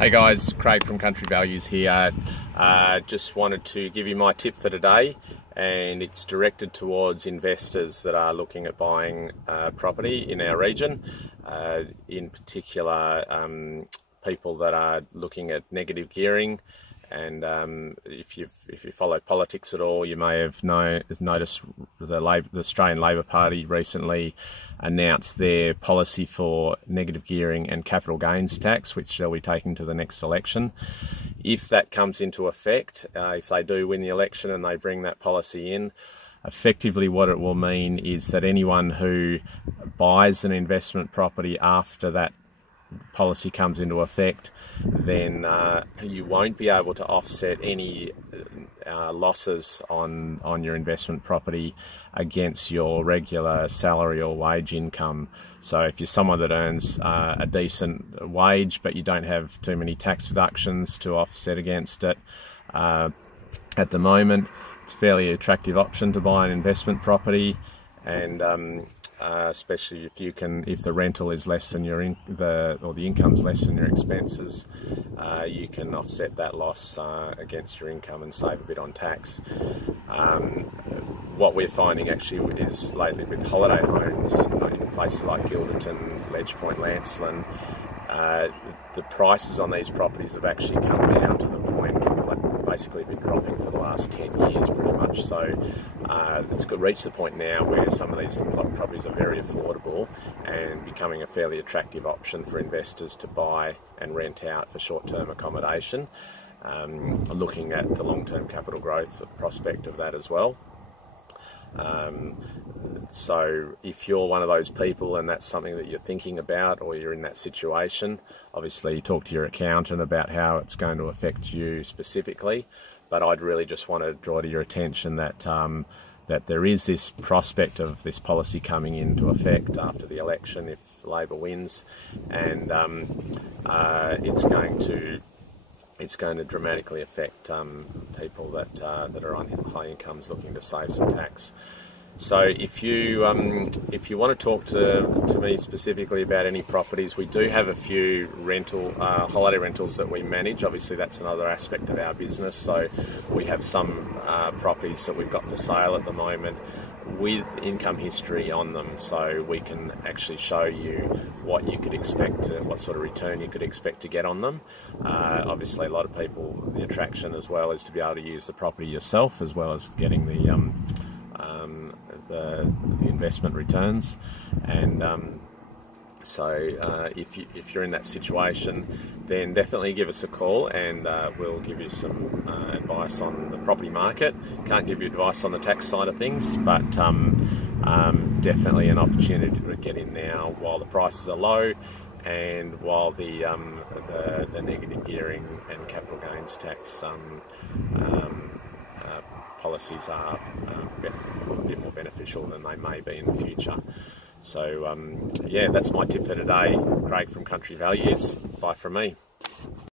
Hey guys, Craig from Country Values here. Just wanted to give you my tip for today, and it's directed towards investors that are looking at buying property in our region, in particular people that are looking at negative gearing. And if you follow politics at all, you may have noticed the Australian Labor Party recently announced their policy for negative gearing and capital gains tax, which they'll be taking to the next election. If that comes into effect, if they do win the election and they bring that policy in, effectively what it will mean is that anyone who buys an investment property after that policy comes into effect, then you won't be able to offset any losses on your investment property against your regular salary or wage income. So if you're someone that earns a decent wage but you don't have too many tax deductions to offset against it, at the moment it's a fairly attractive option to buy an investment property, and especially if the rental is less than the income's less than your expenses, you can offset that loss against your income and save a bit on tax. What we're finding actually is lately with holiday homes in places like Gilderton, Ledge Point, Lancelin, the prices on these properties have actually come down to the point basically been dropping for the last 10 years pretty much. So it's reached the point now where some of these properties are very affordable and becoming a fairly attractive option for investors to buy and rent out for short-term accommodation, looking at the long-term capital growth prospect of that as well. So if you're one of those people and that's something that you're thinking about, or you're in that situation, obviously talk to your accountant about how it's going to affect you specifically. But I'd really just want to draw to your attention that that there is this prospect of this policy coming into effect after the election if Labor wins, and it's going to dramatically affect people that are on high incomes looking to save some tax. So if you want to talk to me specifically about any properties, we do have a few holiday rentals that we manage. Obviously that's another aspect of our business. So we have some properties that we've got for sale at the moment with income history on them, so we can actually show you what you could expect, what sort of return you could expect to get on them. Obviously a lot of people, the attraction as well is to be able to use the property yourself as well as getting the investment returns. And so if you're in that situation, then definitely give us a call, and we'll give you some advice on the property market. Can't give you advice on the tax side of things, but definitely an opportunity to get in now while the prices are low, and while the negative gearing and capital gains tax policies are a bit more beneficial than they may be in the future. So yeah, that's my tip for today. Craig from Country Values. Bye from me.